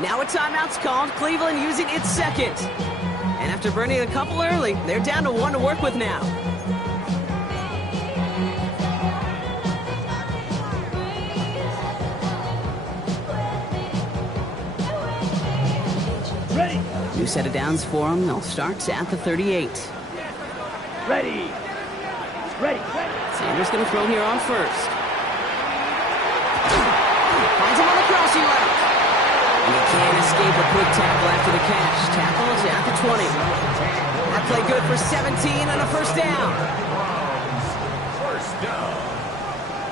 Now a timeout's called. Cleveland using its second. And after burning a couple early, they're down to 1 to work with now. Ready. New set of downs for them. They'll start at the 38. Ready. Ready. Sanders going to throw here on first. Finds him on the crossing route. And he can't escape a quick tackle after the catch. Tackle is at the 20. That play good for 17 and a first down. First down.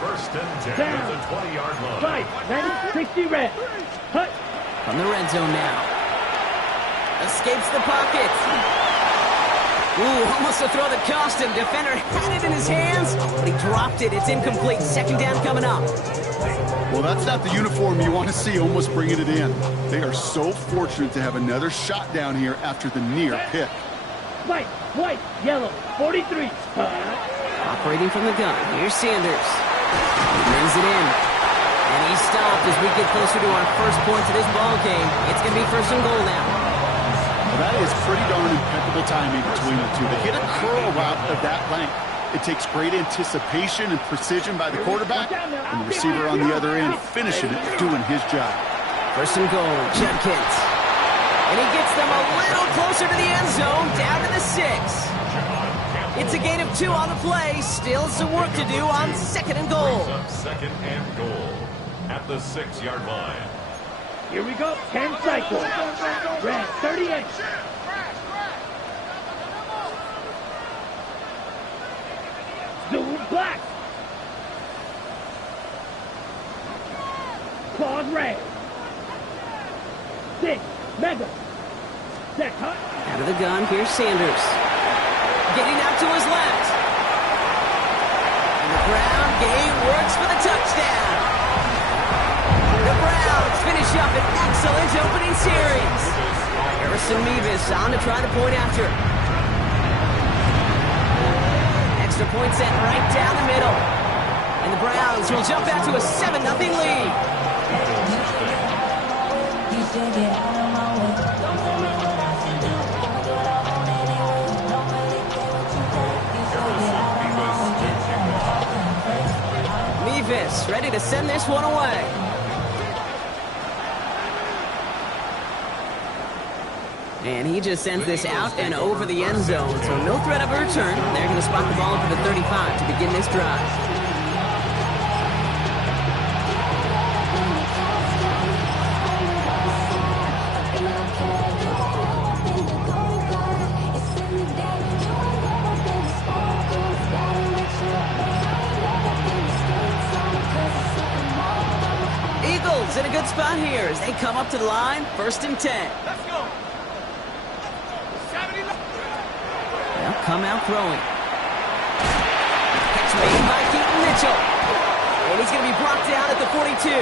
First and 10 at the 20-yard line. 60 red. Hut. From the red zone now. Escapes the pocket. Ooh, almost a throw that cost him. Defender had it in his hands, but he dropped it. It's incomplete. Second down coming up. Well, that's not the uniform you want to see almost bringing it in. They are so fortunate to have another shot down here after the near pick. White, yellow, 43. Operating from the gun. Here's Sanders. He brings it in. And he's stopped as we get closer to our first points of this ball game. It's going to be first and goal now. Well, that is pretty darn impeccable timing between the two. They hit a curl route of that length. It takes great anticipation and precision by the quarterback, and the receiver on the other end finishing it, doing his job. First and goal, Judkins. And he gets them a little closer to the end zone, down to the 6. It's a gain of 2 on the play. Still some work to do on second and goal. Second and goal at the 6-yard line. Here we go. 10 cycles. Red, 38. Zoom black. Claws red. 6. Mega. Set cut. Out of the gun, here's Sanders. Getting out to his left. And the ground game works for the touchdown. The Browns finish up an excellent opening series. Harrison Mevis on to try the point after. Extra point set right down the middle. And the Browns will jump out to a 7-0 lead. Mevis ready to send this one away. And he just sends this out and over the end zone. So no threat of a return. They're going to spot the ball for the 35 to begin this drive. Eagles in a good spot here as they come up to the line. First and 10. Let's go. They'll come out throwing. Catch made by Keaton Mitchell. And he's going to be brought down at the 42.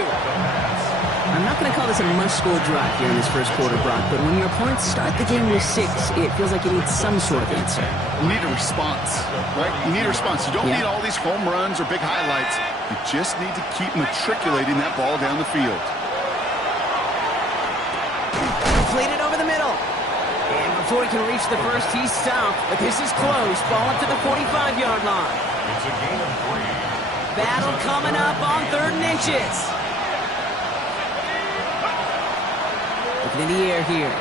I'm not going to call this a must-score drive here in this first quarter, Brock, but when your opponents start the game with 6, it feels like you need some sort of answer. You need a response, right? You need a response. You don't need all these home runs or big highlights. You just need to keep matriculating that ball down the field. Completed over the middle. And before he can reach the first, he's stopped. But this is close. Ball up to the 45-yard line. It's a gain of 3. Battle coming up on 3rd and inches. Looking in the air here.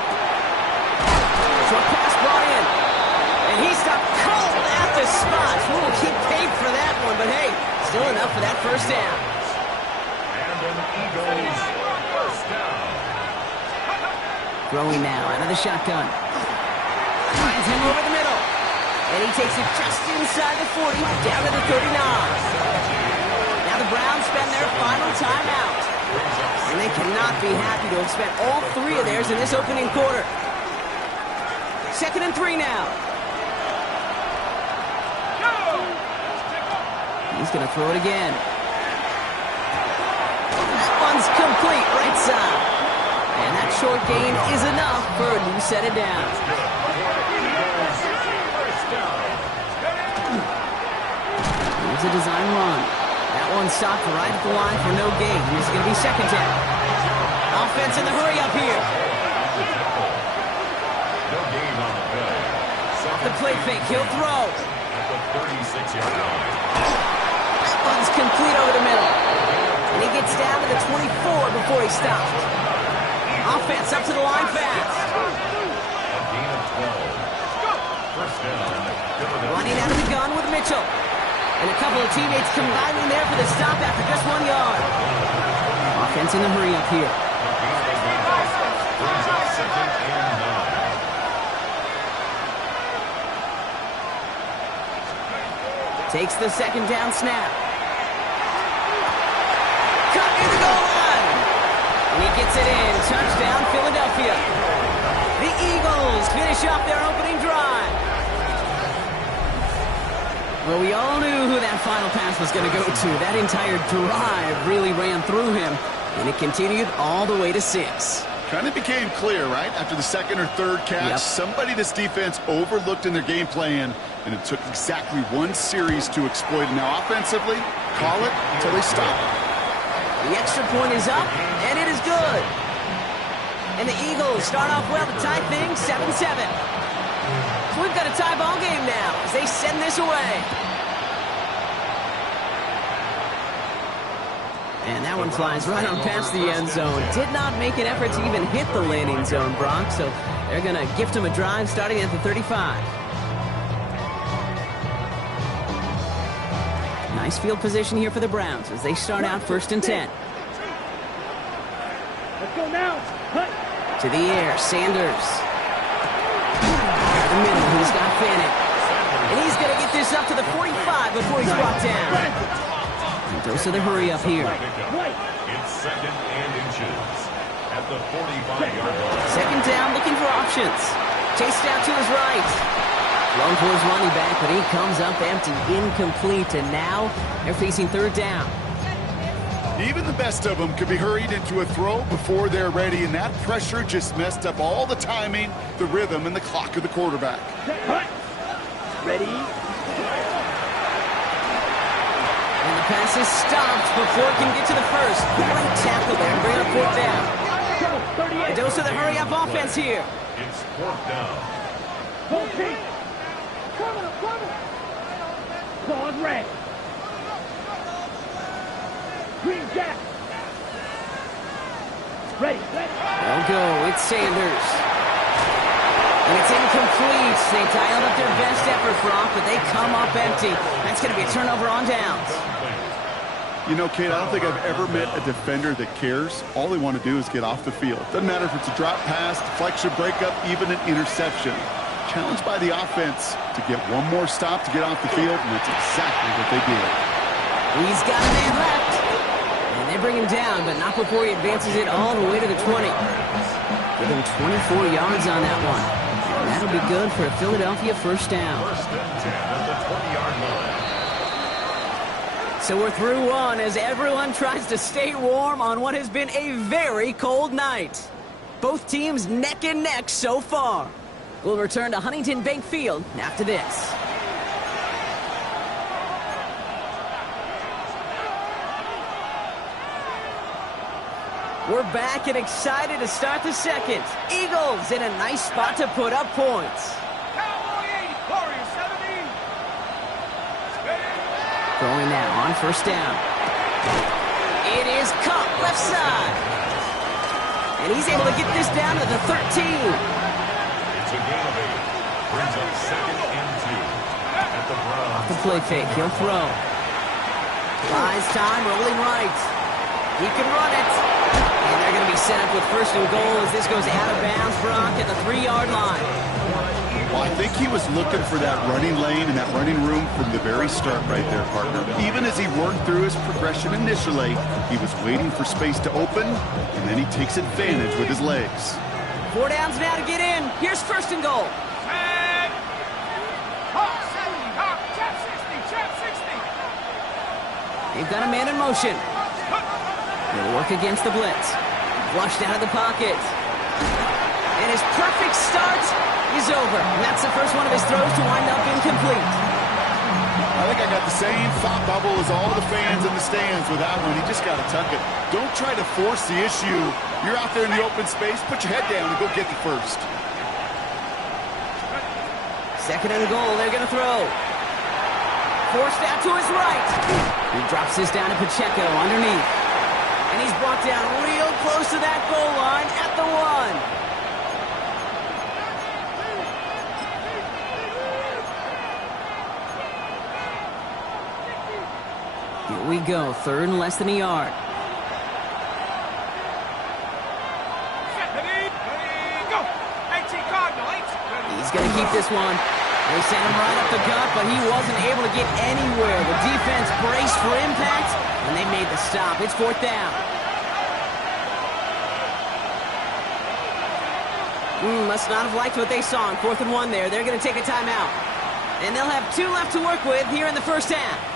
Short pass brought in. And he stopped cold at the spot. Ooh, he paid for that one, but hey, still enough for that first down. And an Eagles first down. Throwing now out of the shotgun. Finds him over the middle. And he takes it just inside the 40, down to the 39. Now the Browns spend their final timeout. And they cannot be happy to have spent all 3 of theirs in this opening quarter. 2nd and 3 now. He's going to throw it again. That one's complete right side. And that short gain is enough for a new set of downs. Here's a design run. That one stopped right at the line for no gain. It's going to be second down. Offense in the hurry up here. No gain on the play. Off the play fake, he'll throw. At the 36-yard line. That one's complete over the middle. And he gets down to the 24 before he stops. Offense up to the line fast. A gain of 12. First down. Running out of the gun with Mitchell. And a couple of teammates combining there for the stop after just 1 yard. Offense in the hurry up here. Brings up 2nd and 9. Takes the second down snap. Cut near the goal line. And he gets it in. Touchdown, Philadelphia. The Eagles finish off their opening drive. Well, we all knew who that final pass was going to go to. That entire drive really ran through him, and it continued all the way to 6. Kind of became clear, right? After the second or third catch, somebody this defense overlooked in their game plan, and it took exactly one series to exploit it. Now, offensively, call it until they stop. The extra point is up, and it is good. And the Eagles start off well to tie things 7-7. So we've got a tie ball game now as they send this away. And that one flies right on past the end zone. Did not make an effort to even hit the landing zone, Brock. So they're going to gift him a drive starting at the 35. Nice field position here for the Browns as they start out 1st and 10. Let's go now. Cut. To the air, Sanders. The middle, he's got Fanning. And he's going to get this up to the 45 before he's brought down. And those are the hurry up here. It's 2nd and inches at the 45-yard line. Second down, looking for options. Chased out to his right. Thrown for his running back, but he comes up empty, incomplete. And now they're facing 3rd down. Even the best of them could be hurried into a throw before they're ready, and that pressure just messed up all the timing, the rhythm, and the clock of the quarterback. Cut. Ready. And the pass is stopped before it can get to the first. Great tackle there, bring up 4th down. And those are the hurry-up offense here. It's 4th down. Full team. Coming. Claws red. Green jack. Ready. They'll go. It's Sanders. And it's incomplete. They dialed up their best effort, Brock, but they come up empty. That's going to be a turnover on downs. You know, Kate, I don't think I've ever met a defender that cares. All they want to do is get off the field. Doesn't matter if it's a drop pass, deflection, breakup, even an interception. Challenged by the offense to get one more stop to get off the field, and that's exactly what they did. He's got a man left. And they bring him down, but not before he advances it all the way to the 20. Give him 24 yards on that one. And that'll be good for a Philadelphia 1st down. 1st and 10 at the 20-yard line. So we're through one as everyone tries to stay warm on what has been a very cold night. Both teams neck and neck so far. We'll return to Huntington Bank Field after this. We're back and excited to start the second. Eagles in a nice spot to put up points. Throwing now on 1st down. It is caught left side. And he's able to get this down to the 13. It's a gain of 8. Brings up 2nd and 2 at the Browns. Off the play fake, he'll throw. Buys time, rolling right. He can run it. And they're going to be set up with 1st and goal as this goes out of bounds, Brock, at the 3-yard line. Well, I think he was looking for that running lane and that running room from the very start right there, partner. Even as he worked through his progression initially, he was waiting for space to open, and then he takes advantage with his legs. 4 downs now to get in. Here's 1st and goal. They've got a man in motion. They'll work against the blitz. Flushed out of the pocket. And his perfect start is over. And that's the first one of his throws to wind up incomplete. I think I got the same thought bubble as all the fans in the stands with that one. You just got to tuck it. Don't try to force the issue. You're out there in the open space. Put your head down and go get the first. Second and goal, they're going to throw. Forced out to his right. He drops this down to Pacheco underneath. And he's brought down real close to that goal line at the 1. Here we go, third and less than a yard. He's going to keep this one. They sent him right up the gut, but he wasn't able to get anywhere. The defense braced for impact, and they made the stop. It's fourth down. Must not have liked what they saw on 4th and 1 there. They're going to take a timeout. And they'll have 2 left to work with here in the first half.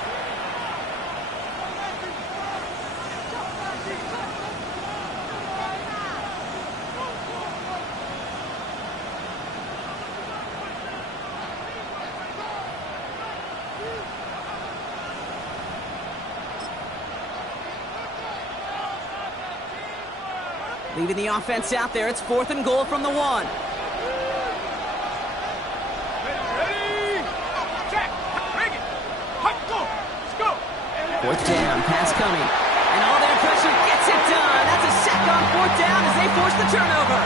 Leaving the offense out there. It's 4th and goal from the 1. Fourth down, pass coming. And all that pressure gets it done. That's a sack on 4th down as they force the turnover.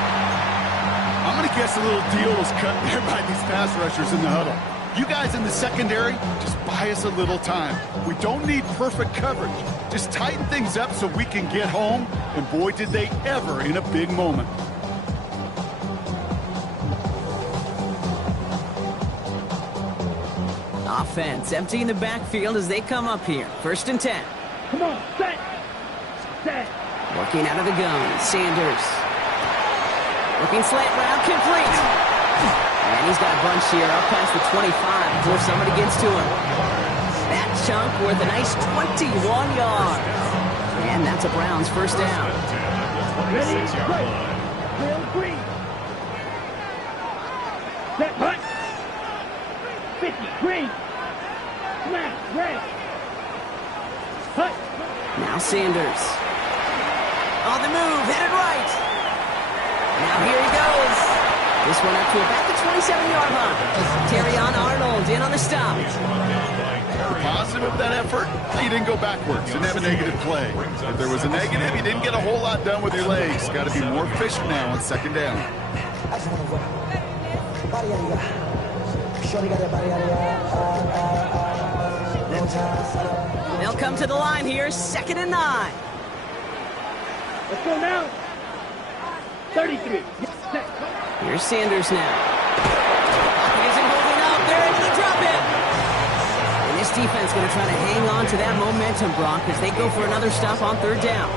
I'm going to guess a little deal was cut there by these pass rushers in the huddle. You guys in the secondary, just buy us a little time. We don't need perfect coverage. Just tighten things up so we can get home. And boy, did they ever in a big moment. Offense emptying the backfield as they come up here. 1st and 10. Come on, set. Working out of the gun, Sanders. Looking slant route, complete. And he's got a bunch here up past the 25 before somebody gets to him. That chunk worth a nice 21 yards. And that's a Browns first down. Ready, play. Bill Green. Set, hut. 50, Green. Smash, red. Hut. Now Sanders. On the move, headed right. Now here he goes. This one up to about the 27-yard line. Terrion Arnold in on the stop. Positive of that effort, you didn't go backwards. Didn't have a negative play. If there was a negative, you didn't get a whole lot done with your legs. Got to be more efficient now on 2nd down. They'll come to the line here, 2nd and 9. Let's go now. 33. Here's Sanders now. He isn't holding up. They're able to drop it. And this defense going to try to hang on to that momentum, Brock, as they go for another stop on 3rd down.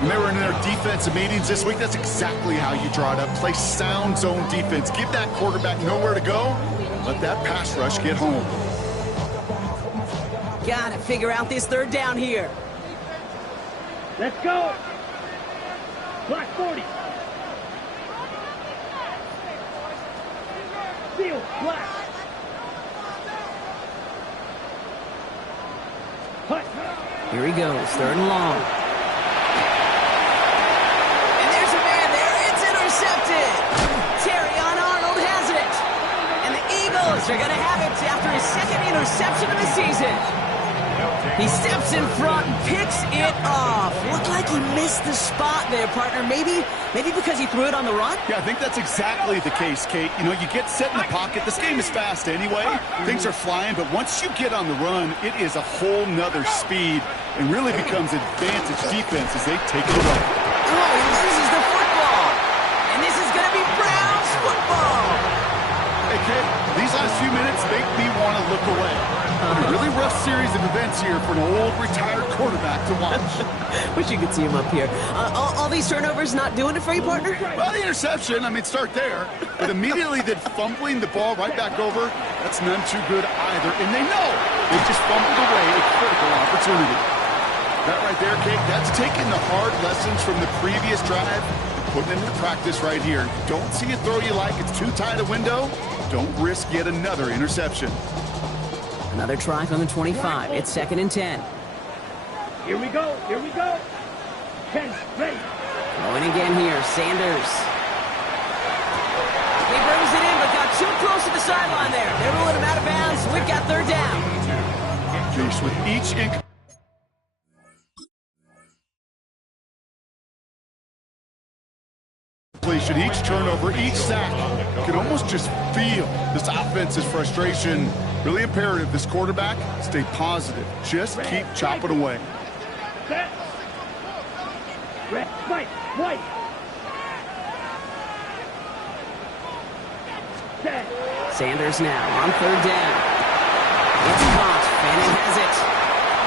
When they were in their defensive meetings this week, that's exactly how you draw it up. Play sound zone defense. Give that quarterback nowhere to go. Let that pass rush get home. Got to figure out this 3rd down here. Let's go. Black 40. Field, black. Hut. Here he goes, 3rd and long. And there's a man there. It's intercepted. Terrion Arnold has it. And the Eagles are going to have it after his 2nd interception of the season. He steps in front and picks it off. Looked like he missed the spot there, partner. Maybe because he threw it on the run? Yeah, I think that's exactly the case, Kate. You know, you get set in the pocket. This game is fast anyway. Things are flying, but once you get on the run, it is a whole nother speed and really becomes advantage defense as they take it away. Oh, he loses the football. And this is going to be Browns football. Hey, Kate, these last few minutes make me want to look away. A really rough series of events here for an old retired quarterback to watch. Wish you could see him up here. All these turnovers not doing it for you, partner? Well, the interception, I mean, start there. But immediately then fumbling the ball right back over, that's none too good either. And they know they just fumbled away a critical opportunity. That right there, Kate, that's taking the hard lessons from the previous drive and putting them into practice right here. Don't see a throw you like, it's too tight a window. Don't risk yet another interception. Another try from the 25. It's 2nd and 10. Here we go. Here we go. 10, ready. Going again here, Sanders. He brings it in, but got too close to the sideline there. They're ruling him out of bounds. We've got 3rd down. Finished with each incompletion, each turnover, each sack. You can almost just feel this offense's frustration. Really imperative this quarterback stay positive. Just keep chopping away. Set. Red, white. Set. Sanders now on 3rd down. It's caught. Fanning has it.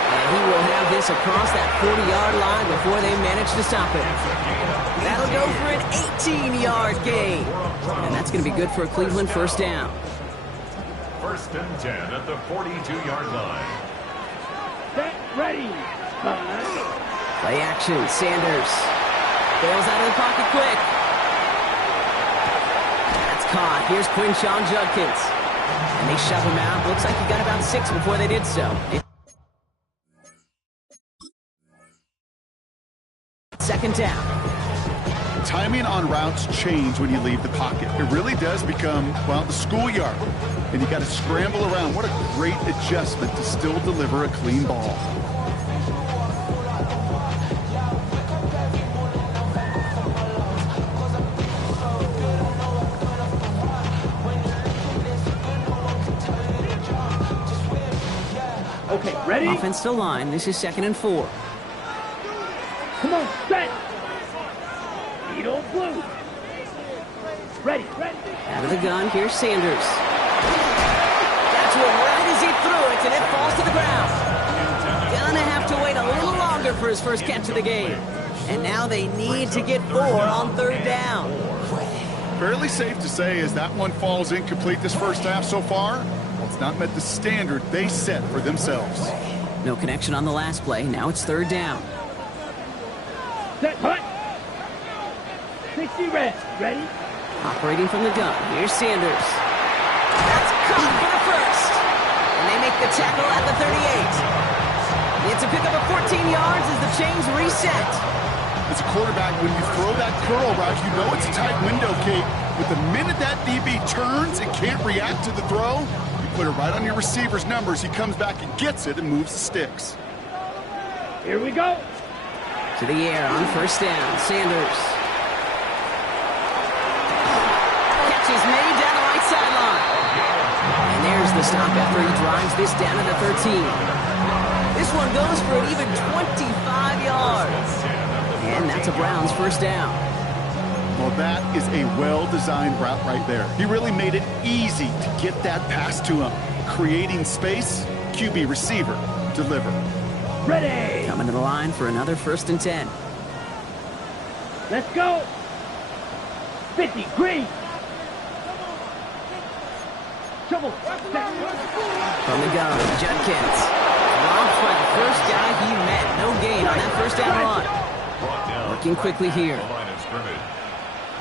And he will have this across that 40-yard line before they manage to stop it. That'll go for an 18-yard gain. And that's going to be good for a Cleveland 1st down. 1st and 10 at the 42-yard line. Set, ready. Play action, Sanders. Bails out of the pocket quick. That's caught. Here's Quinshawn Judkins. And they shove him out. Looks like he got about 6 before they did so. Second down. Timing on routes change when you leave the pocket. It really does become, well, the schoolyard. And you got to scramble around. What a great adjustment to still deliver a clean ball. Okay, ready? Offense to line. This is 2nd and 4. Come on, set. Needle blue. Ready. Out of the gun, here's Sanders. Got to it right as he threw it, and it falls to the ground. Gonna have to wait a little longer for his first catch of the game. And now they need to get 4 on 3rd down. Fairly safe to say as that one falls incomplete this first half so far, it's not met the standard they set for themselves. No connection on the last play. Now it's 3rd down. Set, hut. 60 red. Ready? Operating from the gun. Here's Sanders. That's caught for the 1st. And they make the tackle at the 38. It's a pickup of 14 yards as the chains reset. As a quarterback, when you throw that curl route, you know it's a tight window, Kate. But the minute that DB turns and can't react to the throw, you put it right on your receiver's numbers. He comes back and gets it and moves the sticks. Here we go. To the air on 1st down. Sanders. Catch is made down the right sideline. And there's the stop after he drives this down to the 13. This one goes for an even 25 yards. And that's a Browns 1st down. Well, that is a well-designed route right there. He really made it easy to get that pass to him. Creating space, QB receiver, deliver. Ready. Coming to the line for another 1st and 10. Let's go. 50, green. Trouble. From the gun, Judkins. Dropped by the first guy he met. No gain on that 1st down run. Working quickly here. Line of scrimmage.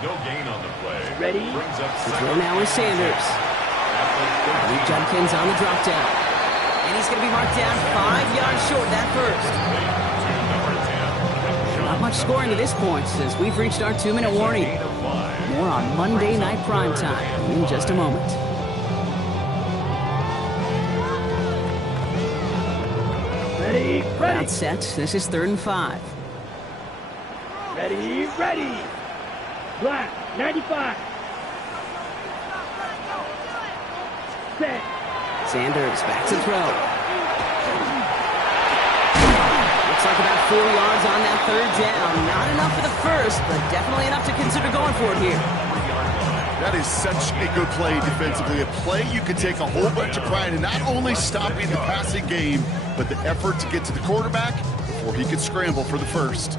No gain on the play. Ready? Brings up The throw now is Sanders. Lee Judkins on the drop down. And he's going to be marked down 5 yards short that 1st. Not much scoring to this point as we've reached our 2-minute warning. More on Monday Night Primetime in just a moment. Ready. Crowd set. This is 3rd and 5. Ready. Black, 95. Set. Sanders back to throw. Looks like about 4 yards on that 3rd down. Not enough for the 1st, but definitely enough to consider going for it here. That is such a good play defensively. A play you can take a whole bunch of pride in not only stopping the passing game, but the effort to get to the quarterback before he could scramble for the 1st.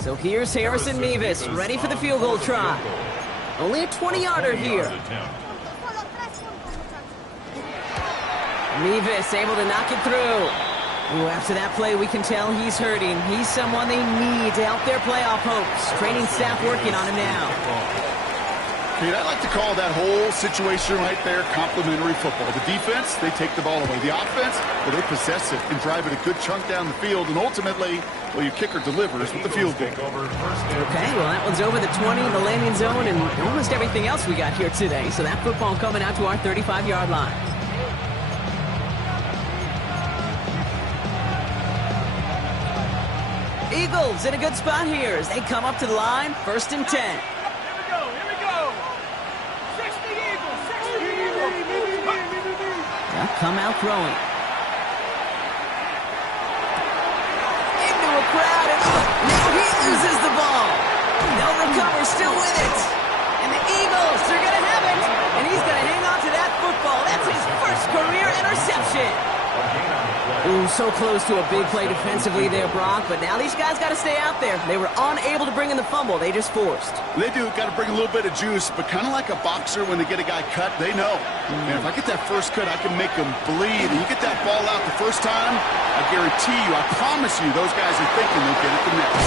So here's Harrison Mevis, ready for the field goal try. Only a 20-yarder here. Mevis able to knock it through. Ooh, after that play, we can tell he's hurting. He's someone they need to help their playoff hopes. Training staff working on him now. Pete, I like to call that whole situation right there complimentary football. The defense, they take the ball away. The offense, well, they possess it and drive it a good chunk down the field. And ultimately, well, your kicker delivers with the field goal. Okay, well, that one's over the 20, the landing zone, and almost everything else we got here today. So that football coming out to our 35-yard line. Eagles in a good spot here as they come up to the line, 1st and 10. They'll come out throwing. Into a crowd, and now he loses the ball. They'll recover, still with it. And the Eagles are going to have it. And he's going to hang on to that football. That's his first career interception. Ooh, so close to a big play defensively there, Brock. But now these guys got to stay out there. They were unable to bring in the fumble. They just forced. They do. Got to bring a little bit of juice. But kind of like a boxer when they get a guy cut, they know. Man, if I get that first cut, I can make them bleed. And you get that ball out the first time, I guarantee you, I promise you, those guys are thinking they'll get it the next.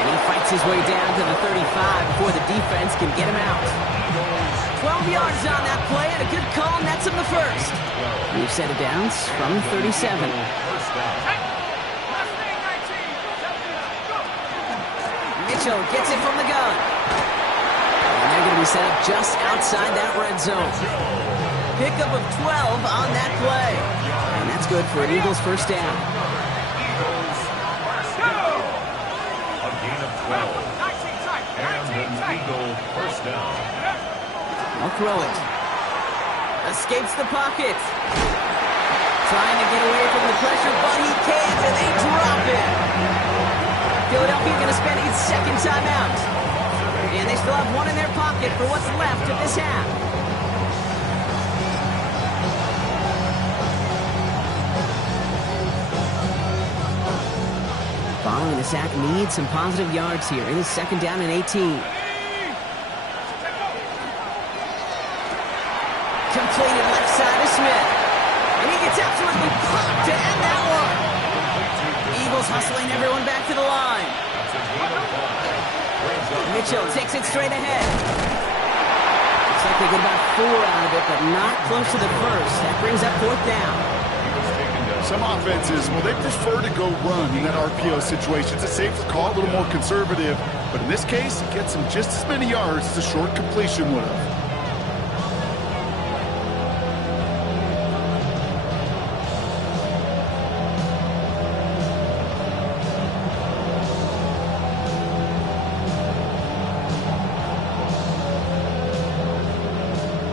And he fights his way down to the 35 before the defense can get him out. 12 yards on that play, and a good call nets him the first. New set of downs from 37. Mitchell gets it from the gun. And they're going to be set up just outside that red zone. Pickup of 12 on that play. And that's good for an Eagles first down. A gain of 12. And an Eagle first down. I'll throw it. Escapes the pocket. Trying to get away from the pressure, but he can't, and they drop it. Philadelphia going to spend its second timeout. And they still have one in their pocket for what's left of this half. Following the sack needs some positive yards here. It is 2nd down and 18. Completed left side of Smith. And he gets absolutely popped to end that one. Eagles hustling everyone back to the line. Mitchell takes it straight ahead. Looks like they get about 4 out of it, but not close to the first. That brings up 4th down. Some offenses, well, they prefer to go run in that RPO situation. It's a safer call, a little more conservative. But in this case, it gets them just as many yards as a short completion would have.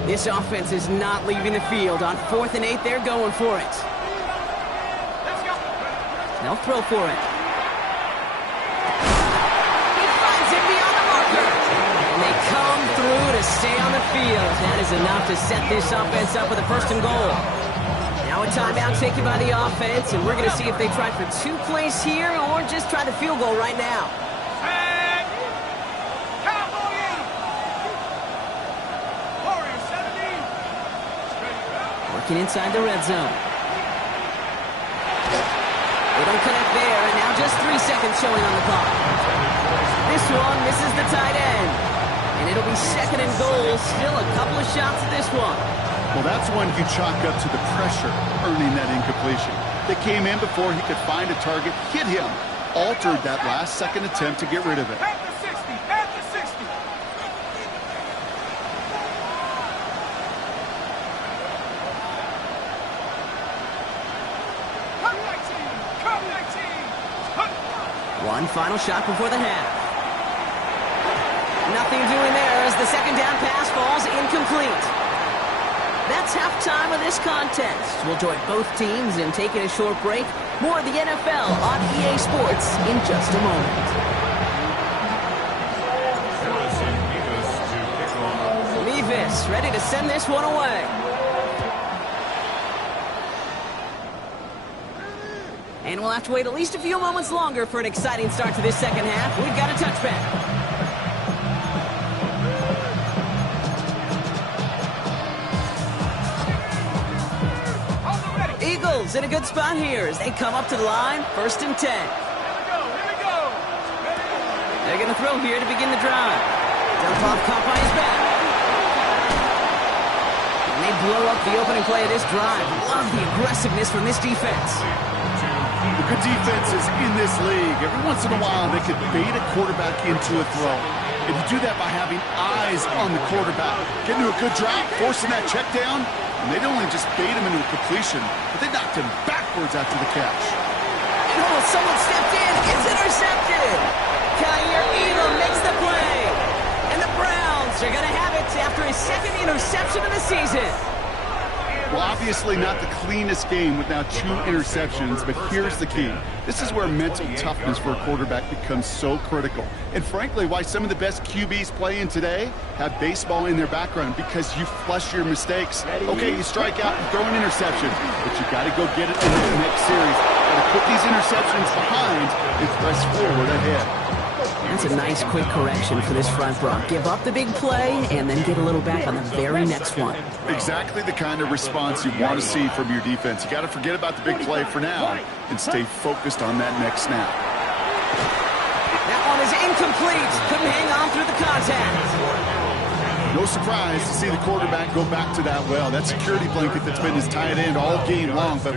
This offense is not leaving the field. On 4th and 8, they're going for it. They'll throw for it. He finds it beyond the marker. And they come through to stay on the field. That is enough to set this offense up with a 1st and goal. Now a timeout taken by the offense, and we're going to see if they try for 2 plays here or just try the field goal right now. Working inside the red zone. They don't connect there, and now just 3 seconds showing on the clock. This one misses the tight end. And it'll be 2nd and goal. Still a couple of shots at this one. Well, that's one you chalk up to the pressure earning that incompletion. They came in before he could find a target, hit him, altered that last-second attempt to get rid of it. At the 60, at the 60. One final shot before the half. Nothing doing there as the 2nd down pass falls incomplete. That's halftime of this contest. We'll join both teams in taking a short break. More of the NFL on EA Sports in just a moment. Mevis ready to send this one away. And we'll have to wait at least a few moments longer for an exciting start to this 2nd half. We've got a touchback. Eagles in a good spot here as they come up to the line, 1st and 10. They're going to throw here to begin the drive. Dump off, caught by his back. And they blow up the opening play of this drive. Love the aggressiveness from this defense. The good defenses in this league, every once in a while, they could bait a quarterback into a throw. And you do that by having eyes on the quarterback. Get into a good drop, forcing that check down, and they'd only just bait him into a completion, but they knocked him backwards after the catch. And someone stepped in. It's intercepted. Kyer Elam makes the play. And the Browns are going to have it after his 2nd interception of the season. Well, obviously not the cleanest game with now 2 interceptions, but here's the key. This is where mental toughness for a quarterback becomes so critical. And frankly, why some of the best QBs playing today have baseball in their background, because you flush your mistakes. Okay, you strike out and throw an interception, but you got to go get it in the next series. Got to put these interceptions behind and press forward ahead. That's a nice quick correction for this front row. Give up the big play and then get a little back on the very next one. Exactly the kind of response you want to see from your defense. You got to forget about the big play for now and stay focused on that next snap. That one is incomplete. Couldn't hang on through the contact. No surprise to see the quarterback go back to that well. That security blanket that's been his tight end all game long. But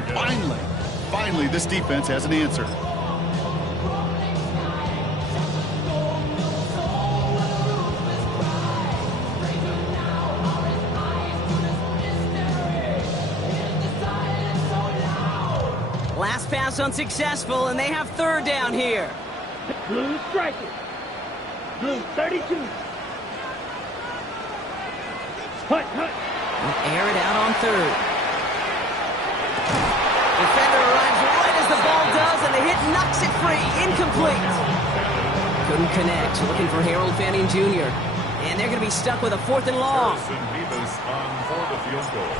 finally, this defense has an answer. Last pass unsuccessful, and they have 3rd down here. Blue striking. Blue 32. Hut. We'll air it out on 3rd. Defender arrives right as the ball does, and the hit knocks it free. Incomplete. Couldn't connect. Looking for Harold Fanning Jr. And they're going to be stuck with a 4th and long. Mevis on for the field goal.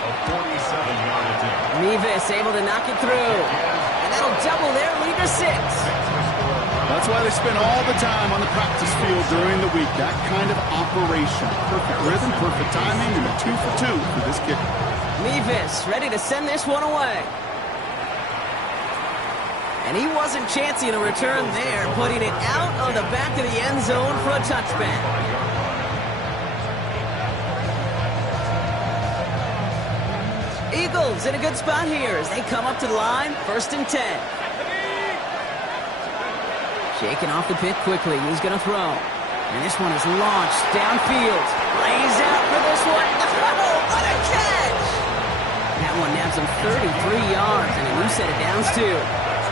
A 47-yard attempt. Mevis able to knock it through. And that'll double their lead to 6. That's why they spend all the time on the practice field during the week. That kind of operation. Perfect rhythm, perfect timing, and a 2 for 2 for this kicker. Mevis ready to send this one away. And he wasn't chancing a return there, putting it out of the back of the end zone for a touchback. Eagles in a good spot here as they come up to the line, 1st and 10. Shaking off the pit quickly. He's going to throw. And this one is launched downfield. Lays out for this one. Oh, what a catch! That one nabs him 33 yards, and a new set of downs, too.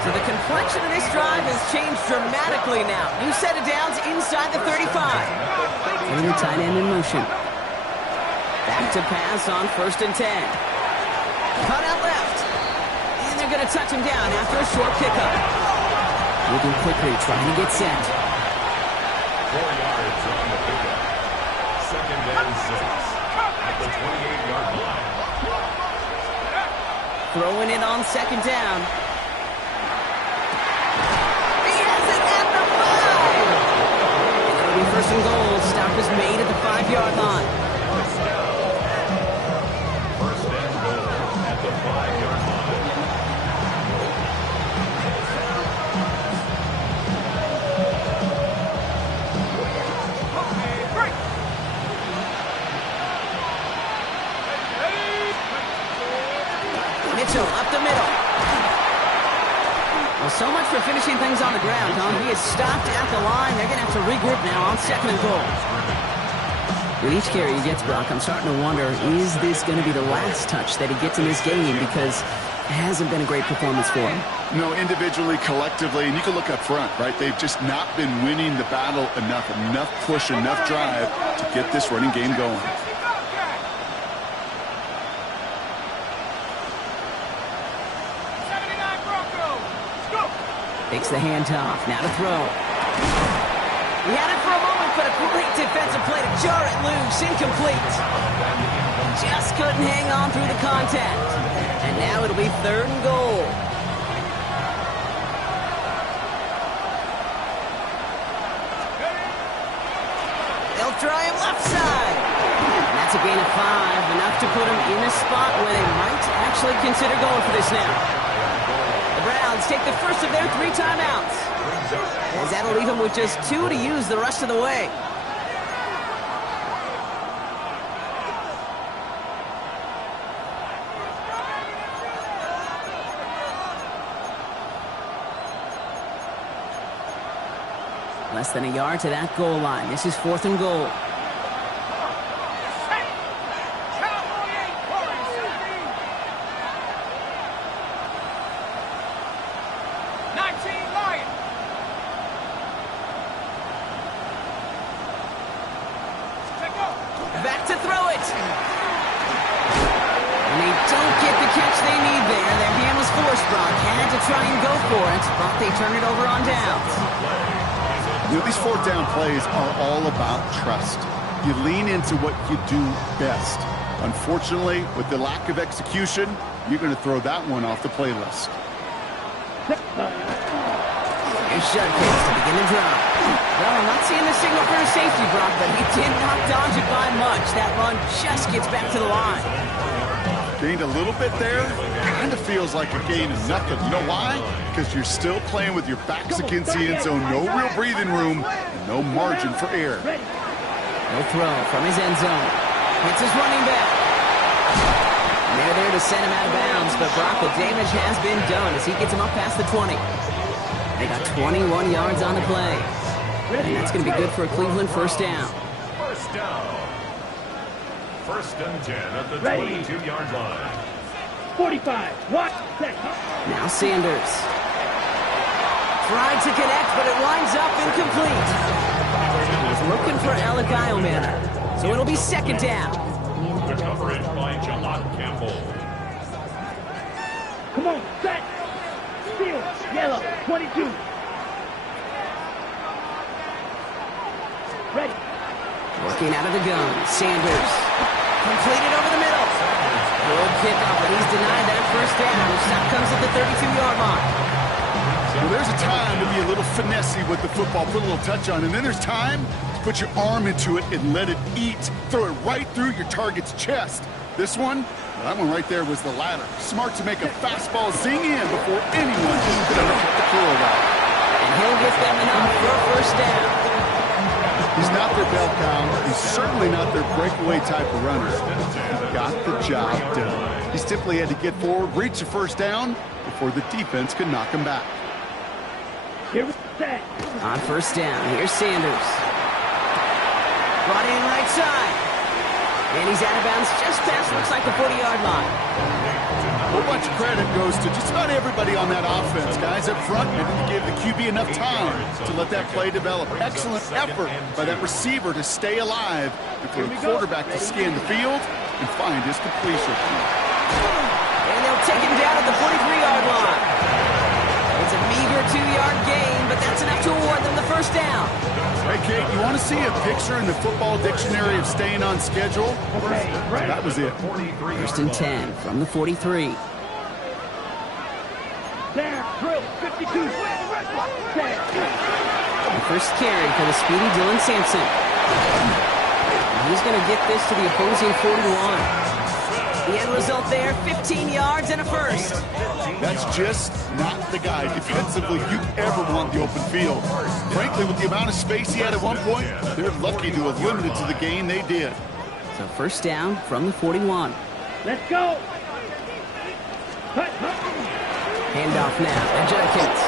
So the complexion of this drive has changed dramatically now. New set of downs inside the 35. And the tight end in motion. Back to pass on 1st and 10. Cut out left. And they're going to touch him down after a short pickup. Moving quickly, trying to get set. 4 yards on the pickup. 2nd and 6 at the 28-yard line. Throwing it on 2nd down. He has it at the 5. And it'll be 1st and goal. Stop is made at the 5-yard line. Up the middle. Well, so much for finishing things on the ground, Tom. He is stopped at the line. They're going to have to regroup now on 2nd and goal. With each carry he gets, Brock, I'm starting to wonder, is this going to be the last touch that he gets in this game? Because it hasn't been a great performance for him. No, individually, collectively, and you can look up front, right? They've just not been winning the battle enough push, enough drive to get this running game going. Takes the handoff. Now to throw. He had it for a moment, but a great defensive play to jar it loose. Incomplete. Just couldn't hang on through the contact. And now it'll be 3rd and goal. They'll try him left side. And that That's a gain of 5, enough to put them in a spot where they might actually consider going for this now. The Browns take the first of their 3 timeouts, as that'll leave them with just 2 to use the rest of the way. Less than a yard to that goal line. This is 4th and goal. Back to throw it. And they don't get the catch they need there. Their hand was forced, Brock. Had to try and go for it, but they turn it over on downs. You know, these 4th down plays are all about trust. You lean into what you do best. Unfortunately, with the lack of execution, you're going to throw that one off the playlist. Here's Judkins to begin the drop. Well, I'm not seeing the signal for a safety, Brock, but he did not dodge it by much. That run just gets back to the line. Gained a little bit there. Kind of feels like a gain of nothing. You know why? Because you're still playing with your backs against the end zone. No real breathing room. No margin for error. No throw from his end zone. Hits his running back. And they're there to send him out of bounds, but Brock, the damage has been done as he gets him up past the 20. They got 21 yards on the play. And that's going to be good for a Cleveland first down. First down. 1st and 10 at the 22-yard line. 45. What? Now Sanders. Tried to connect, but it winds up incomplete. He's looking for Alec Eilman. So it'll be 2nd down. The coverage by John Campbell. Come on, set. Field, yellow, 22. Ready. Working out of the gun. Sanders. Completed over the middle. Good kickoff, but he's denied that first down. The stop comes at the 32-yard line. Well, there's a time to be a little finessey with the football, put a little touch on, and then there's time to put your arm into it and let it eat. Throw it right through your target's chest. This one, that one right there was the latter. Smart to make a fastball zing in before anyone could undercut the curl route. And he'll get them enough for a first down. He's not their bell cow. He's certainly not their breakaway type of runner. He got the job done. He simply had to get forward, reach the first down before the defense could knock him back. Here we set. On first down, here's Sanders. Brought in right side. And he's out of bounds just past, looks like the 40-yard line. A whole bunch of credit goes to just about everybody on that offense. Guys up front, they didn't give the QB enough time to let that play develop. Excellent effort by that receiver to stay alive and for the quarterback to scan the field and find his completion. And they'll take him down at the 43-yard line. It's a meager 2-yard gain, but that's enough to award them the first down. Hey, Kate, you want to see a picture in the football dictionary of staying on schedule? That was it. 1st and 10 from the 43. There, drill, 52. The first carry for the speedy Dylan Sampson. And he's going to get this to the opposing 41. The end result there, 15 yards and a first. That's just not the guy defensively you ever want the open field. Frankly, with the amount of space he had at one point, they're lucky to have limited to the gain they did. So first down from the 41. Let's go. Handoff now, and Judkins.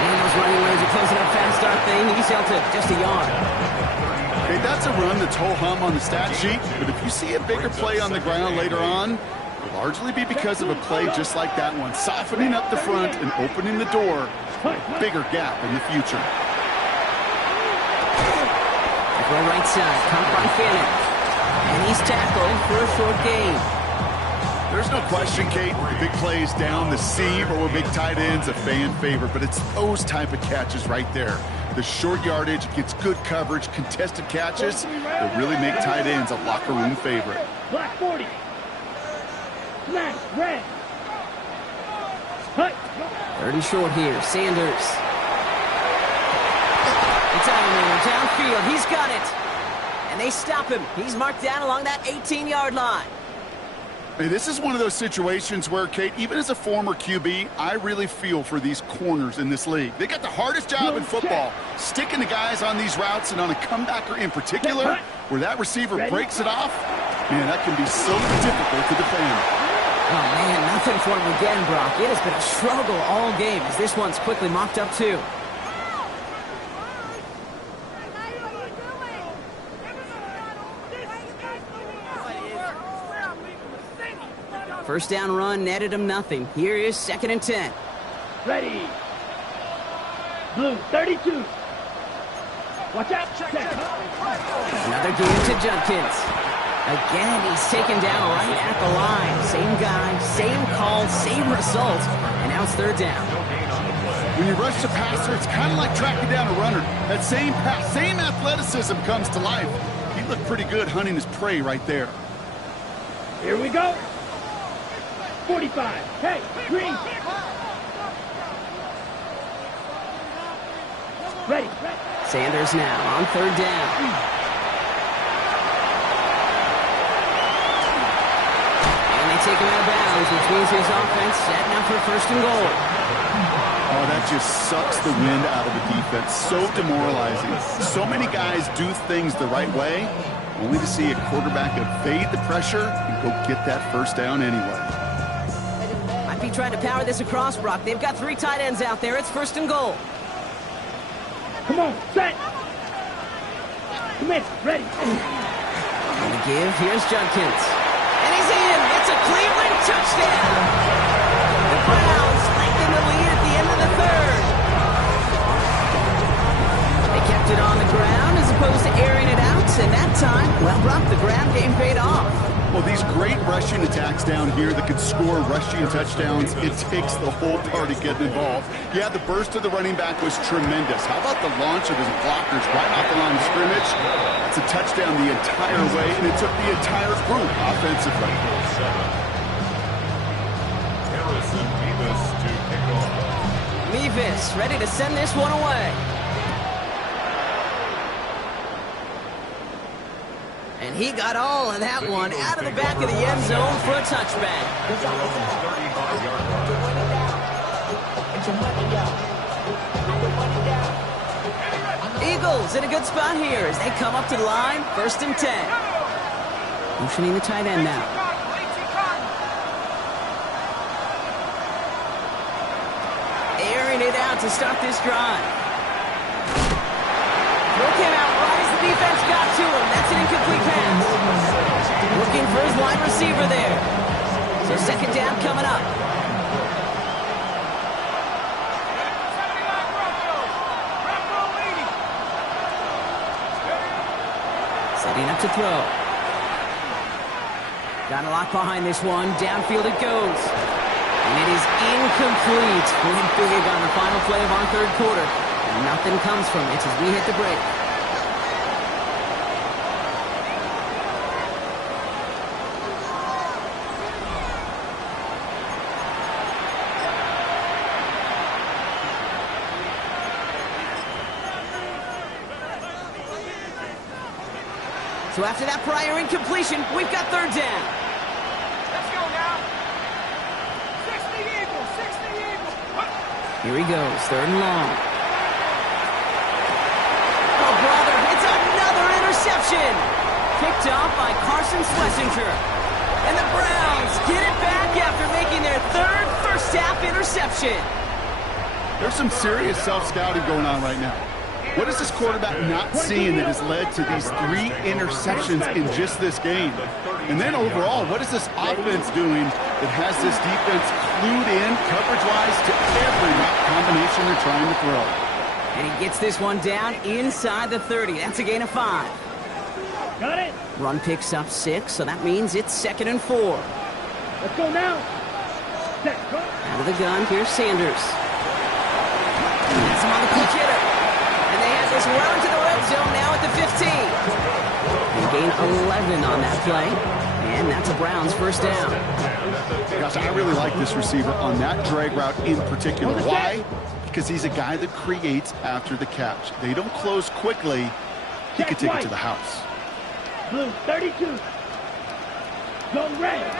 And those running lanes are closing up fast start thing. He's held to just a yard. Okay, that's a run that's ho-hum on the stat sheet, but if you see a bigger play on the ground later on, it'll largely be because of a play just like that one, softening up the front and opening the door for a bigger gap in the future. Throw right side, caught by Fannin. And he's tackled for a short gain. There's no question, Kate, the big plays down the seam or big tight ends a fan favorite, but it's those type of catches right there. The short yardage gets good coverage, contested catches that really make tight ends a locker room favorite. Black 40. Smash, red. Hut. 3rd and short here, Sanders. It's Eilman downfield, he's got it. And they stop him. He's marked down along that 18-yard line. Hey, this is one of those situations where, Kate, even as a former QB, I really feel for these corners in this league. They got the hardest job in football, sticking to guys on these routes and on a comebacker in particular, where that receiver breaks it off. Man, that can be so difficult to defend. Oh, man, nothing for him again, Brock. It has been a struggle all game as this one's quickly mopped up, too. First down run netted him nothing. Here is 2nd and 10. Ready. Blue, 32. Watch out. Another game to Judkins. Again, he's taken down right at the line. Same guy, same call, same result. And now it's 3rd down. When you rush the passer, it's kind of like tracking down a runner. That same pass, same athleticism comes to life. He looked pretty good hunting his prey right there. Here we go. 45. Hey, green. Ready. Sanders now on 3rd down. And they take him out of bounds, which means his offense setting up for 1st and goal. Oh, that just sucks the wind out of the defense. So demoralizing. So many guys do things the right way, only to see a quarterback evade the pressure and go get that 1st down anyway. Be trying to power this across, Brock. They've got 3 tight ends out there. It's 1st and goal. Come on, set. Commit, ready. On the give, here's Judkins. And he's in. It's a Cleveland touchdown. The Browns lengthen the lead at the end of the 3rd. They kept it on the ground as opposed to airing it out. And that time, well, Brock, the ground game paid off. Well, these great rushing attacks down here that could score rushing touchdowns, it takes the whole party getting involved. Yeah, the burst of the running back was tremendous. How about the launch of his blockers right off the line of scrimmage? It's a touchdown the entire way, and it took the entire group offensively. Harrison Mevis to kick off. Mevis ready to send this one away. And he got all of that one out of the back of the end zone for a touchback. Eagles in a good spot here as they come up to the line, 1st and 10. Motioning the tight end now. Airing it out to start this drive. Throw came out right as the defense got to him. That's an incomplete pass. Looking for his wide receiver there. So 2nd down coming up. Setting up to throw. Got a lock behind this one. Downfield it goes. And it is incomplete. Win big on the final play of our 3rd quarter. Nothing comes from it as we hit the break. So after that prior incompletion, we've got 3rd down. Let's go now. 60 Eagles, 60 Eagles. Here he goes, 3rd and long. Oh, brother, it's another interception. Picked off by Carson Schlesinger. And the Browns get it back after making their 3rd first-half interception. There's some serious self-scouting going on right now. What is this quarterback not seeing that has led to these 3 interceptions in just this game? And then overall, what is this offense doing that has this defense clued in coverage-wise to every route combination they're trying to throw? And he gets this one down inside the 30. That's a gain of 5. Got it. Run picks up 6, so that means it's 2nd and 4. Let's go now. Set, go. Out of the gun, here's Sanders. That's him on the quick hitter. And they have this well into the red zone now at the 15. And gain 11 on that play. And that's a Browns 1st down. Gosh, I really like this receiver on that drag route in particular. Why? Because he's a guy that creates after the catch. They don't close quickly. He could take it to the house. Blue 32. Go red.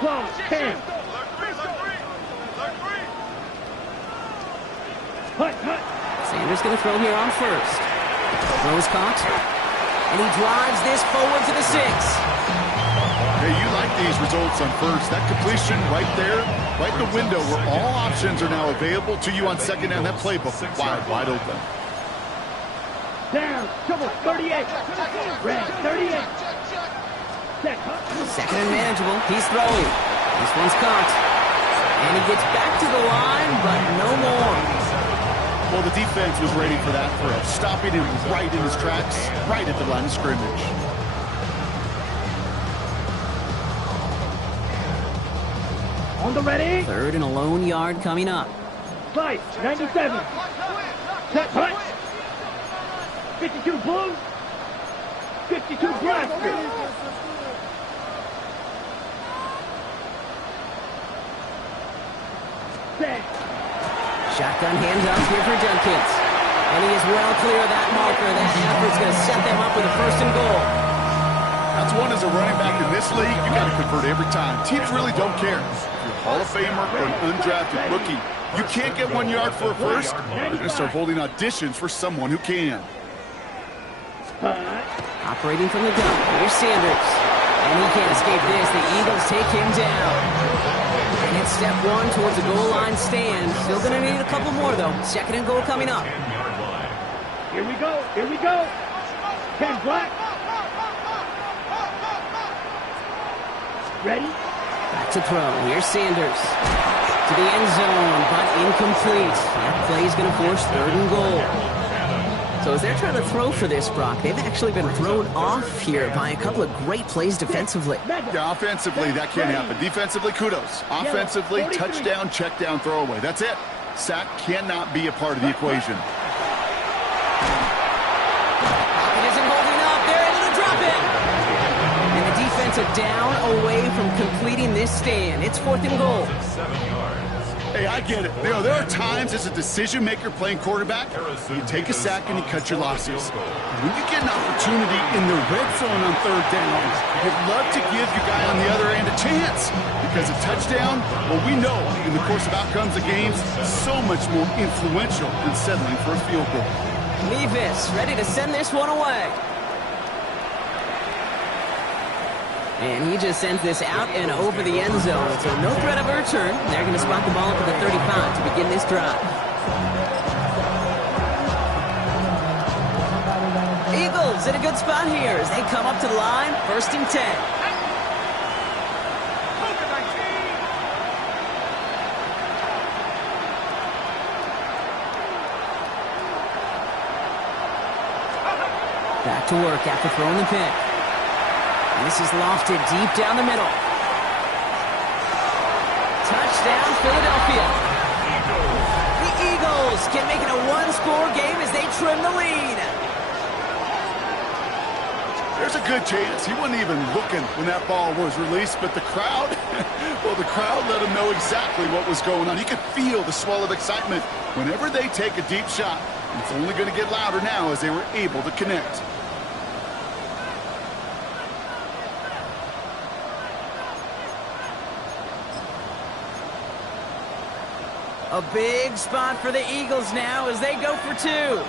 Claw 10. Hut. Sanders going to throw here on first. Throws caught. And he drives this forward to the 6. Hey, you like these results on first. That completion right there, right in the window where all options are now available to you on second down. That playbook wide open. Down. Trouble 38. Red 38. Second and manageable. He's throwing. This one's caught. And he gets back to the line, but no more. Well, the defense was ready for that throw, stopping him right in his tracks, right at the line of scrimmage. On the ready. Third and a lone yard coming up. Fight 97. Set hut. 52 blue. 52 blaster. Set. Shotgun handoff here for Dunkins. And he is well clear of that marker. That effort's going to set them up with a first and goal. That's one as a running back in this league, you got to convert every time. Teams really don't care. If you're a Hall of Famer or an undrafted rookie, you can't get 1 yard for a first, you're going to start holding auditions for someone who can. Operating from the gun. Here's Sanders. And he can't escape this. The Eagles take him down. And it's step one towards a goal line stand. Still going to need a couple more, though. Second and goal coming up. Here we go. 10 black. Ready? Back to throw. Here's Sanders. To the end zone, but incomplete. That play's going to force third and goal. So as they're trying to throw for this, Brock, they've actually been thrown off here by a couple of great plays defensively. Yeah, offensively, that can't happen. Defensively, kudos. Offensively, touchdown, check down, throwaway. That's it. Sack cannot be a part of the equation. It isn't holding up. They're able to drop it. And the defense are down away from completing this stand. It's fourth and goal. 7 yards. Hey, I get it. You know, there are times as a decision-maker playing quarterback, you take a sack and you cut your losses. When you get an opportunity in the red zone on third down, you'd love to give your guy on the other end a chance. Because a touchdown, well, we know in the course of outcomes of games, so much more influential than settling for a field goal. Levis ready to send this one away. And he just sends this out and over the end zone. So no threat of a return. They're going to spot the ball up at the 35 to begin this drive. Eagles in a good spot here as they come up to the line. First and 10. Back to work after throwing the pick. This is lofted deep down the middle. Touchdown, Philadelphia. The Eagles can make it a one-score game as they trim the lead. There's a good chance he wasn't even looking when that ball was released, but the crowd, well, the crowd let him know exactly what was going on. You could feel the swell of excitement whenever they take a deep shot. It's only going to get louder now as they were able to connect. A big spot for the Eagles now as they go for two.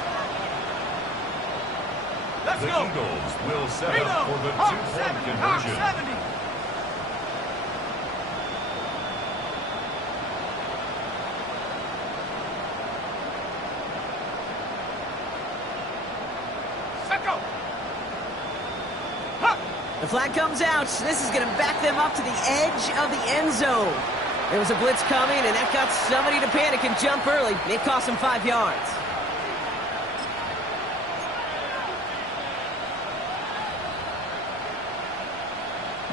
Let's go. The Eagles will set up for the two-point conversion. The flag comes out. This is going to back them up to the edge of the end zone. There was a blitz coming, and that got somebody to panic and jump early. It cost them 5 yards.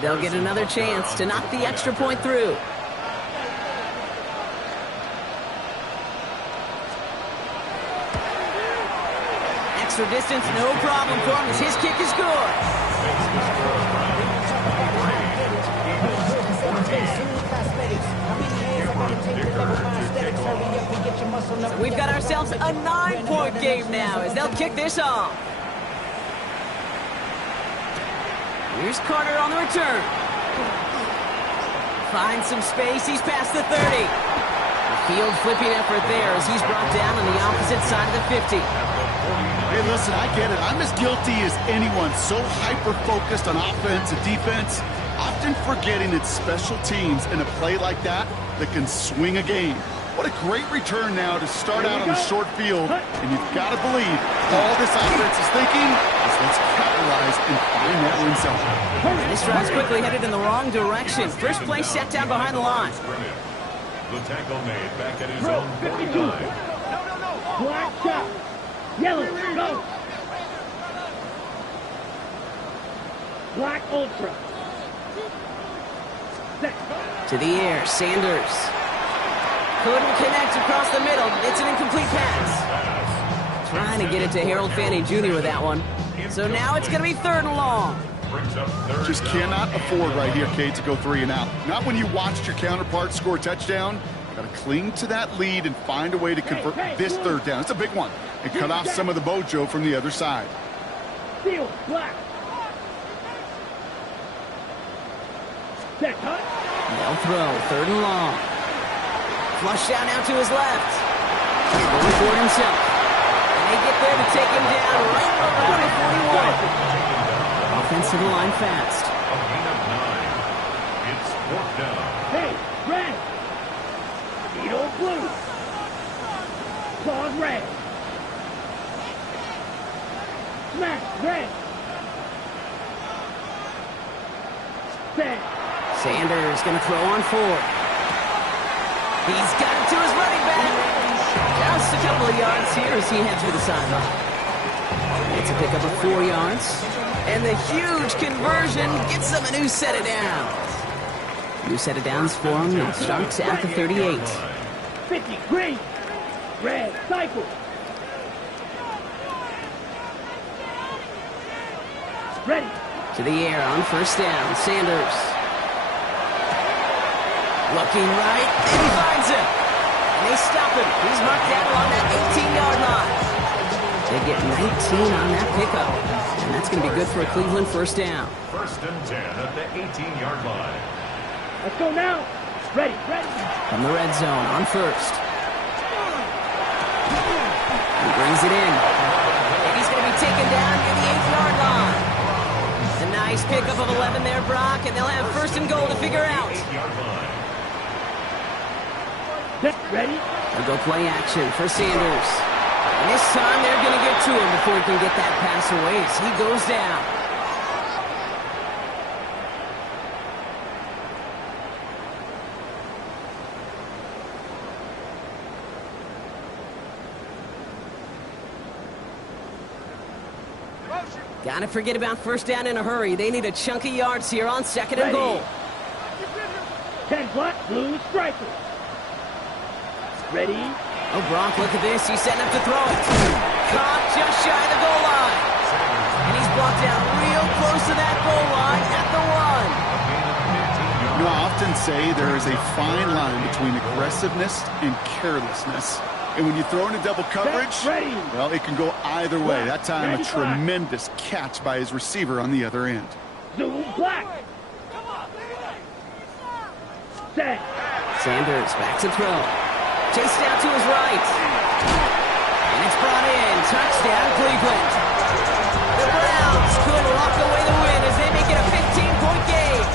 They'll get another chance to knock the extra point through. Extra distance, no problem for him as his kick is good. So we've got ourselves a 9-point game now as they'll kick this off. Here's Carter on the return. Finds some space. He's past the 30. The field flipping effort there as he's brought down on the opposite side of the 50. Hey, listen, I get it. I'm as guilty as anyone. So hyper-focused on offense and defense, often forgetting it's special teams in a play like that can swing a game. What a great return now to start out on the short field. And you've got to believe all this offense is thinking is let's capitalize and find that win zone. This drive's quickly headed in the wrong direction. First play set down behind the line. The tackle made back at his own 49. Black shot. Yellow, go. Black ultra. Set. To the air, Sanders. Couldn't connect across the middle. It's an incomplete pass. Trying to get it to Harold Fanning Jr. with that one. So now it's going to be 3rd and long. Just cannot afford right here, Kate, to go 3 and out. Not when you watched your counterpart score a touchdown. Got to cling to that lead and find a way to convert this 3rd down. It's a big one. And cut off some of the mojo from the other side. Field, black. Set, cut. They'll throw, 3rd and long. Flush down now to his left. He's going for it himself. And they get there to take him down right around the 41. Offensive line fast. A gain of 9. It's 4th down. Hey, red. Needle blue. Claws red. Smash red. Set. Sanders going to throw on 4. He's got it to his running back. Just a couple of yards here as he heads for the sideline. It's a pickup of 4 yards. And the huge conversion gets them a new set of downs. New set of downs for him. It starts at the 38. 50, green. Red, cycle. Ready. To the air on 1st down. Sanders. Looking right, and he finds him. And they stop him. He's marked down along that 18-yard line. They get 19 on that pickup. And that's going to be good for a Cleveland 1st down. 1st and 10 at the 18-yard line. Let's go now. Ready, ready. From the red zone on 1st. He brings it in. And he's going to be taken down near the 8-yard line. A nice pickup of 11 there, Brock, and they'll have 1st and goal to figure out. 8-yard line. Ready? They'll go play action for Sanders. And this time they're going to get to him before he can get that pass away as he goes down. Gotta forget about 1st down in a hurry. They need a chunk of yards here on 2nd and goal. 10 black, blue striker. Ready? Oh, Brock, look at this. He's setting up to throw it. Caught just shy of the goal line. And he's blocked down real close to that goal line at the 1. You know, I often say there is a fine line between aggressiveness and carelessness. And when you throw into double coverage, well, it can go either way. That time, a tremendous catch by his receiver on the other end. Zoom black. Set. Sanders back to throw. Chased out to his right. And it's brought in. Touchdown, Cleveland. The Browns could lock away the win as they make it a 15-point game.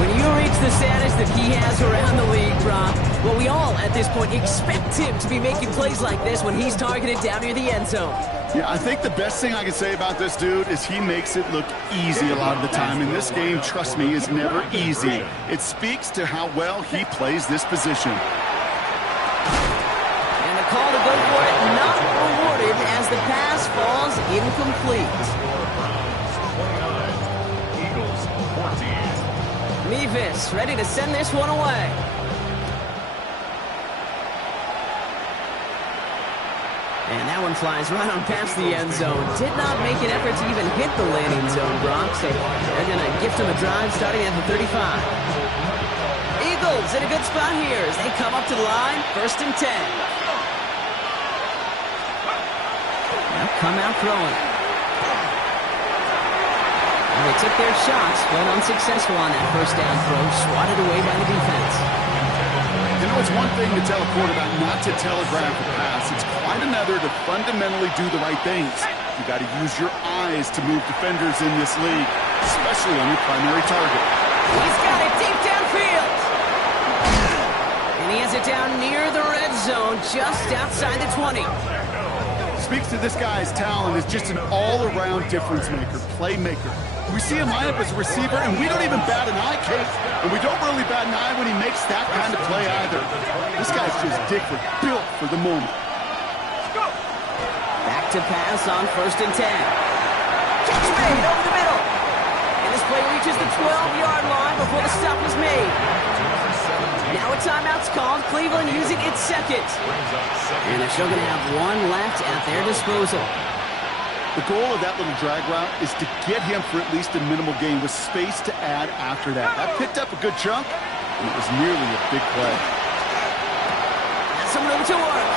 When you reach the status that he has around the league, Brock, well, we all, at this point, expect him to be making plays like this when he's targeted down near the end zone. Yeah, I think the best thing I can say about this dude is he makes it look easy a lot of the time. And this game, trust me, is never easy. It speaks to how well he plays this position. And the call to go for it not rewarded as the pass falls incomplete. 29. Eagles 14. Mevis ready to send this one away. And that one flies right on past the end zone. Did not make an effort to even hit the landing zone, Brock. So they're going to gift him a drive starting at the 35. Eagles in a good spot here as they come up to the line, 1st and 10. Now come out throwing. And they took their shots, but unsuccessful on that 1st down throw, swatted away by the defense. You know, it's one thing to tell a quarterback not to telegraph a pass. It's quite another to fundamentally do the right things. You got to use your eyes to move defenders in this league, especially on your primary target. He's got it deep downfield. And he has it down near the red zone, just outside the 20. Speaks to this guy's talent as just an all-around difference maker, playmaker. We see him line up as a receiver, and we don't even bat an eye, Kate. And we don't really bat an eye when he makes that kind of play either. This guy's just different, built for the moment. Back to pass on 1st and 10. Catch made over the middle. And this play reaches the 12-yard line before the stop is made. Now a timeout's called. Cleveland using its second. And they're still going to have one left at their disposal. The goal of that little drag route is to get him for at least a minimal gain with space to add after that. That picked up a good chunk, and it was nearly a big play. Has some room to work.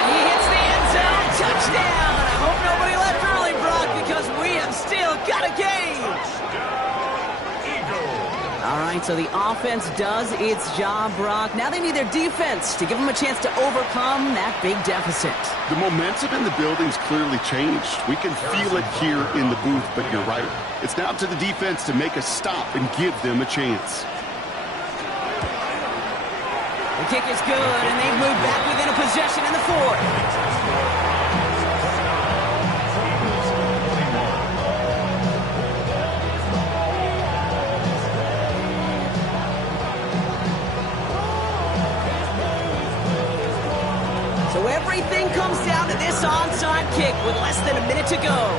And he hits the end zone. Touchdown. I hope nobody left early, Brock, because we have still got a game. All right, so the offense does its job, Brock. Now they need their defense to give them a chance to overcome that big deficit. The momentum in the building's clearly changed. We can feel it here in the booth, but you're right. It's now up to the defense to make a stop and give them a chance. The kick is good, and they've moved back within a possession in the 4th. So everything comes down to this onside kick with less than a minute to go.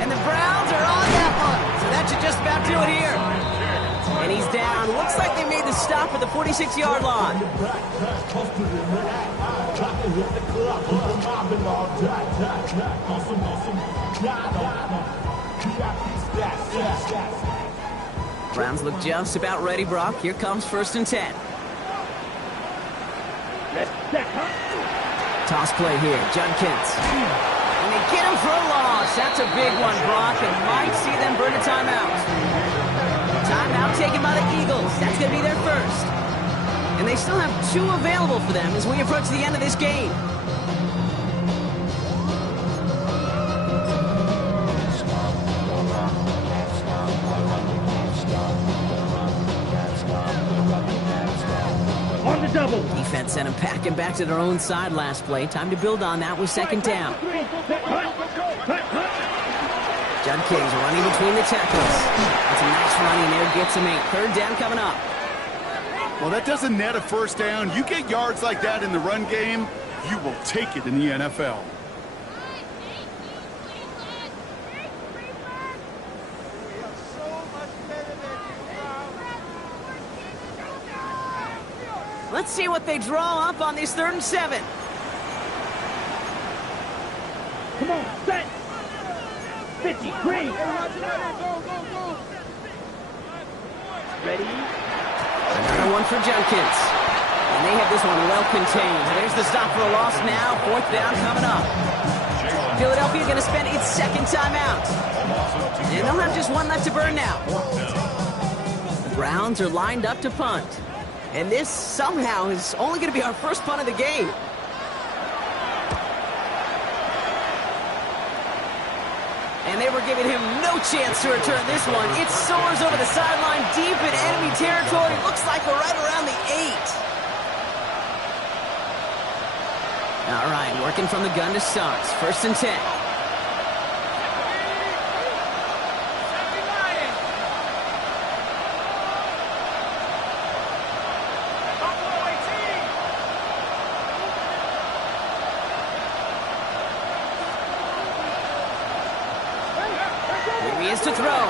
And the Browns are on that one. So that should just about do it here. And he's down. Looks like they made the stop at the 46-yard line. Browns look just about ready, Brock. Here comes 1st and 10. Toss play here, Judkins. And they get him for a loss. That's a big one, Brock, and might see them burn a timeout. Timeout taken by the Eagles. That's going to be their first. And they still have 2 available for them as we approach the end of this game. On the double. Defense sent them packing back to their own side last play. Time to build on that with 2nd down. Judkins running between the tackles. That's a nice running there. Gets him 8. 3rd down coming up. Well, that doesn't net a 1st down. You get yards like that in the run game, you will take it in the NFL. Let's see what they draw up on this 3rd and 7. Come on, set. 53. Ready? Another one for Judkins. And they have this one well contained. There's the stop for a loss now. 4th down coming up. Philadelphia going to spend its 2nd timeout. And they'll have just one left to burn now. The Browns are lined up to punt. And this somehow is only going to be our first punt of the game. And they were giving him no chance to return this one. It soars over the sideline deep in enemy territory. Looks like we're right around the 8. All right, working from the gun to start. 1st and 10. Here he is to throw.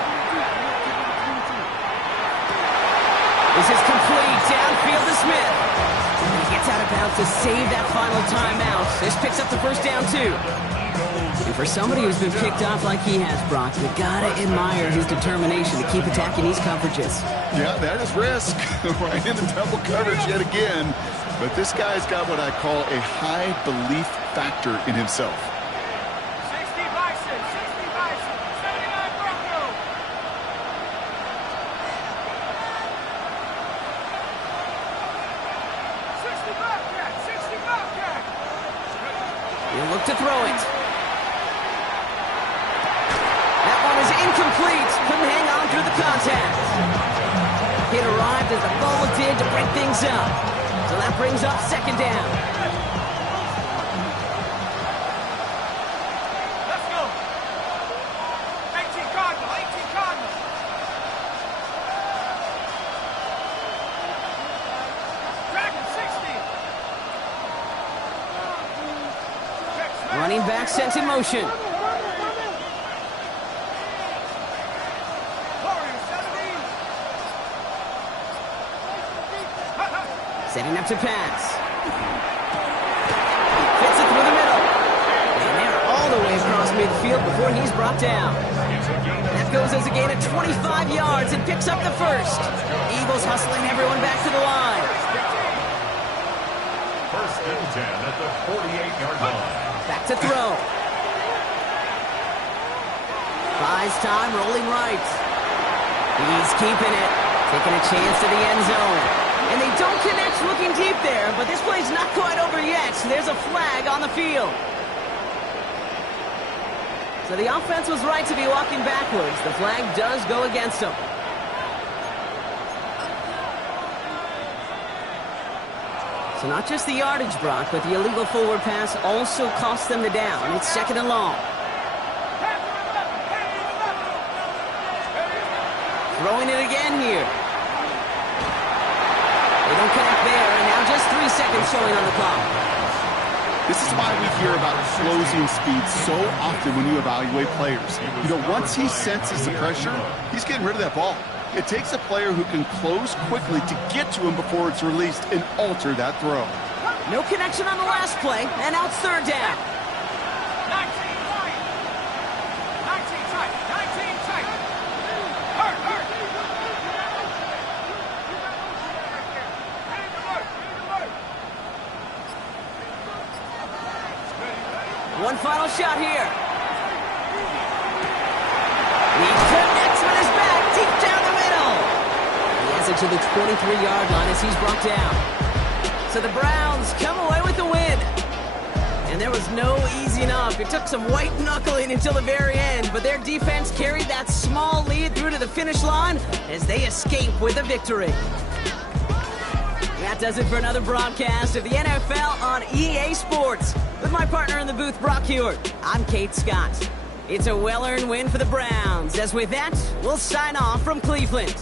This is complete. downfield to Smith. And he gets out of bounds to save that final timeout. This picks up the first down, too. And for somebody who's been picked off like he has, Brock, you gotta admire his determination to keep attacking these coverages. Yeah, that is risk. Right in the double coverage yet again. But this guy's got what I call a high belief factor in himself. 60 Bison, 79 Bronco. 60 Bobcat, 60 Bobcat. He'll look to throw it. That one is incomplete. Couldn't hang on through the contact. Hit arrived as the ball did to break things up. So that brings up second down. Let's go. 18 Cardinal, 18 Cardinal. Dragon 60. Running back sent in motion. Setting up to pass. Fits it through the middle. And they're all the way across midfield before he's brought down. That goes as a gain of 25 yards and picks up the first. Eagles hustling everyone back to the line. First and 10 at the 48-yard line. Back to throw. Buys time, rolling right. He's keeping it. Taking a chance to the end zone. And they don't connect looking deep there, but this play's not quite over yet. There's a flag on the field. So the offense was right to be walking backwards. The flag does go against them. So not just the yardage, Brock, but the illegal forward pass also cost them the down. It's second and long. Throwing it again here. They don't connect there, and now just 3 seconds showing on the clock. This is why we hear about closing speed so often when you evaluate players. You know, once he senses the pressure, he's getting rid of that ball. It takes a player who can close quickly to get to him before it's released and alter that throw. No connection on the last play, and now it's third down. 19 tight. 19 tight. 19 tight. Hurt, hurt. One final shot here. He connects with his back deep down the middle. He has it to the 23-yard line as he's brought down. So the Browns come away with the win. And there was no easing up. It took some white knuckling until the very end, but their defense carried that small lead through to the finish line as they escape with a victory. That does it for another broadcast of the NFL on EA Sports. With my partner in the booth, Brock Hewitt, I'm Kate Scott. It's a well-earned win for the Browns. As with that, we'll sign off from Cleveland.